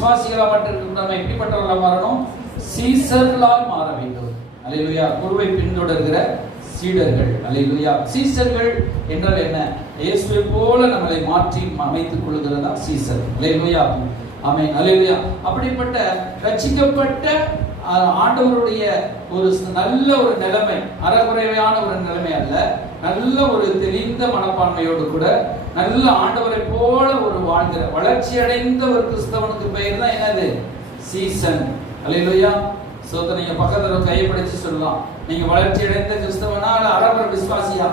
விசுவாசிகளா மட்டும் நம்ம எப்படிப்பட்டவர்களா மாறணும்? சீசர்களால் மாற வேண்டும். அல்லேலூயா. குருவை பின்தொடர்கிற சீடர்கள். அல்லேலூயா. சீசர்கள் என்றால் என்ன? இயேசுவை போல நம்மளை மாற்றி அமைத்துக் கொள்கிறதா சீசர். அல்லேலூயா. ஆமென். அல்லேலூயா. அப்படிப்பட்ட ரட்சிக்கப்பட்ட ஆண்டவருடைய ஒரு நல்ல ஒரு நிலைமை, அறகுறையான ஒரு நிலைமை அல்ல, நல்ல ஒரு தெளிந்த மனப்பான்மையோடு கூட நல்ல ஆண்டவரை போல ஒரு வாழ்கிற வளர்ச்சி அடைந்த ஒரு கிறிஸ்தவனுக்கு பெயர் தான் என்னது? சீசன். அல்லேலூயா. நீங்க பக்கத்துல கையை பிடிச்சு சொல்லலாம், நீங்க வளர்ச்சி அடைந்த கிறிஸ்தவனா அறகுறை விசுவாசியா?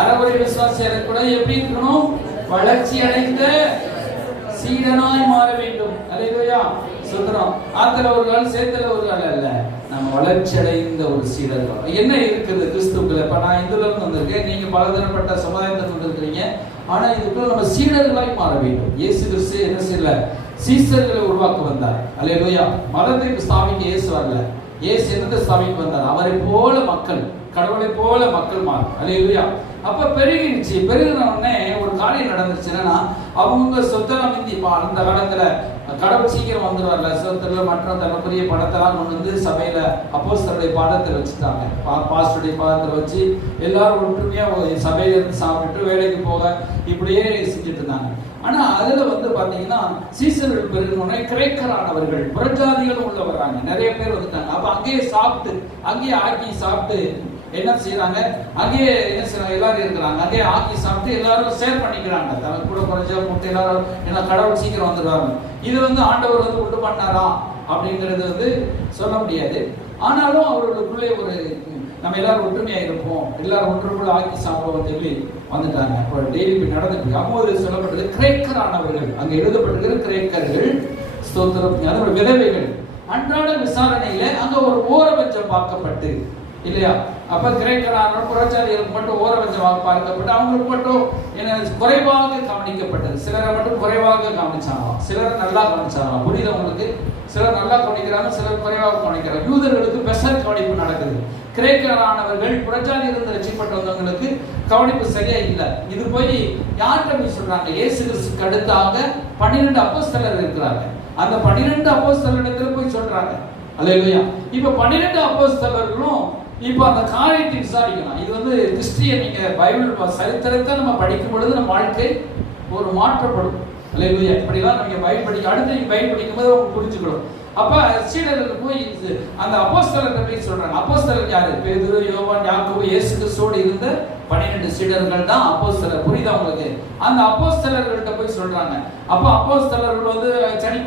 அறகுறை விசுவாசியா கூட எப்படி இருக்கணும்? வளர்ச்சி அடைந்த சீடனாய் மாற வேண்டும். அல்லேலூயா. சொல்றோம், ஆத்துல ஒரு கால் சேத்துல ஒரு கால் அல்ல, நம்ம வளர்ச்சி அடைந்த ஒரு சீடர்கள். என்ன இருக்குது கிறிஸ்துக்குள்ள? இப்ப நான் இந்துல இருந்து வந்திருக்கேன், நீங்க பலதரப்பட்ட சமுதாயத்தில் வந்திருக்கிறீங்க. ஆனா இதுக்குள்ள நம்ம சீடர்களாய் மாற வேண்டும். இயேசு கிறிஸ்து என்ன செய்யல? சீசர்களை உருவாக்க வந்தார். அல்லேலூயா. மதத்தை ஸ்தாபிக்க இயேசு வரல. இயேசு என்னத்தை ஸ்தாபிக்க வந்தார்? அவரை போல மக்கள், கடவுளை போல மக்கள் மாறும். அல்லேலூயா. அப்ப பெருகிடுச்சு. பெருகின உடனே ஒரு காரியம் நடந்துருச்சுன்னா, அவங்க சொத்தெல்லாம் மிந்தி அந்த காலத்துல கடவுள் சீக்கிரம் வந்துடுவார்ல, சொத்துல மற்ற தனக்குரிய படத்தெல்லாம் கொண்டு வந்து சபையில அப்போஸ்தலருடைய பாதத்தை வச்சுட்டாங்க. பாஸ்டருடைய பாதத்தை வச்சு எல்லாரும் ஒற்றுமையா சபையில இருந்து சாப்பிட்டு வேலைக்கு போக இப்படியே செஞ்சுட்டு இருந்தாங்க. ஆனா அதுல பாத்தீங்கன்னா சீசர்கள் பெருகினோடனே கிரேக்கரானவர்கள், புறஜாதிகளும் உள்ள வர்றாங்க, நிறைய பேர் வந்துட்டாங்க. அப்ப அங்கேயே சாப்பிட்டு, அங்கேயே ஆக்கி சாப்பிட்டு என்ன செய்யறாங்க? அங்கேயே என்ன செய்யறாங்க? எல்லாரும் இருக்கிறாங்க, அங்கேயே ஆக்கி சாப்பிட்டு எல்லாரும் ஷேர் பண்ணிக்கிறாங்க. தனக்கு கூட குறைஞ்ச முட்டை எல்லாரும், ஏன்னா கடவுள் சீக்கிரம் வந்துடுவாங்க. இது ஆண்டவர் உண்டு பண்ணாரா அப்படிங்கிறது சொல்ல முடியாது. ஆனாலும் அவர்களுக்குள்ளே ஒரு நம்ம எல்லாரும் ஒற்றுமையா இருப்போம், எல்லாரும் ஒன்றுக்குள்ள ஆக்கி சாப்பிடுவோம் சொல்லி வந்துட்டாங்க. அப்போ டெய்லி நடந்துட்டு அப்போது சொல்லப்பட்டது கிரேக்கரானவர்கள், அங்க எழுதப்பட்டிருக்கிற கிரேக்கர்கள், ஸ்தோத்திரம், அதோட விதவைகள். அன்றாட விசாரணையில அங்க ஒரு ஓரபட்சம் பார்க்கப்பட்டு இல்லையா? அப்ப கிரேக்கரான புறச்சாதிகளுக்கு மட்டும் ஓரபட்சமாக பார்க்கப்பட்டு அவங்களுக்கு மட்டும் என்ன குறைவாக கவனிக்கப்பட்டது. சிலரை மட்டும் குறைவாக கவனிச்சாங்களாம், சிலரை நல்லா கவனிச்சாங்களாம். புரியுது உங்களுக்கு? சிலர் நல்லா கவனிக்கிறாங்க, சிலர் குறைவாக கவனிக்கிறாங்க. யூதர்களுக்கு பெசர் கவனிப்பு நடக்குது. கிரேக்கரானவர்கள் புறச்சாதியிலிருந்து ரட்சிக்கப்பட்டு வந்தவங்களுக்கு கவனிப்பு சரியா இல்லை. இது போய் யார்கிட்ட போய் சொல்றாங்க? இயேசு கிறிஸ்துக்கு அடுத்தாக 12 அப்போஸ்தலர் இருக்கிறாங்க. அந்த 12 அப்போஸ்தலரிடத்துல போய் சொல்றாங்க. அல்லேலூயா. இப்ப 12 அப்போஸ்தலர்களும் இப்ப அந்த காரியத்தை விசாரிக்கணும். இது கிறிஸ்டியன், நீங்க பைபிள் சரித்திரத்தை நம்ம படிக்கும் பொழுது நம்ம வாழ்க்கை ஒரு மாற்றப்படும். அல்லேலூயா. இப்படிலாம் நீங்க பைபிள் படிக்க, அடுத்து நீங்க பைபிள் படிக்கும் போது அவங்க புரிஞ்சுக்கணும். அப்ப சீடர்களுக்கு போய் அந்த அப்போஸ்தலர்கிட்ட போய் சொல்றாங்க. அப்போஸ்தலர் யாரு? பேதுரு, யோவான், யாக்கோபு, இயேசு கிறிஸ்துவோடு இருந்த 12 சீடர்கள் தான் அப்போஸ்தலர். புரியுதா உங்களுக்கு? அந்த அப்போஸ்தலர்கள்ட்ட போய் சொல்றாங்க. அப்ப அப்போஸ்தலர்கள் சனி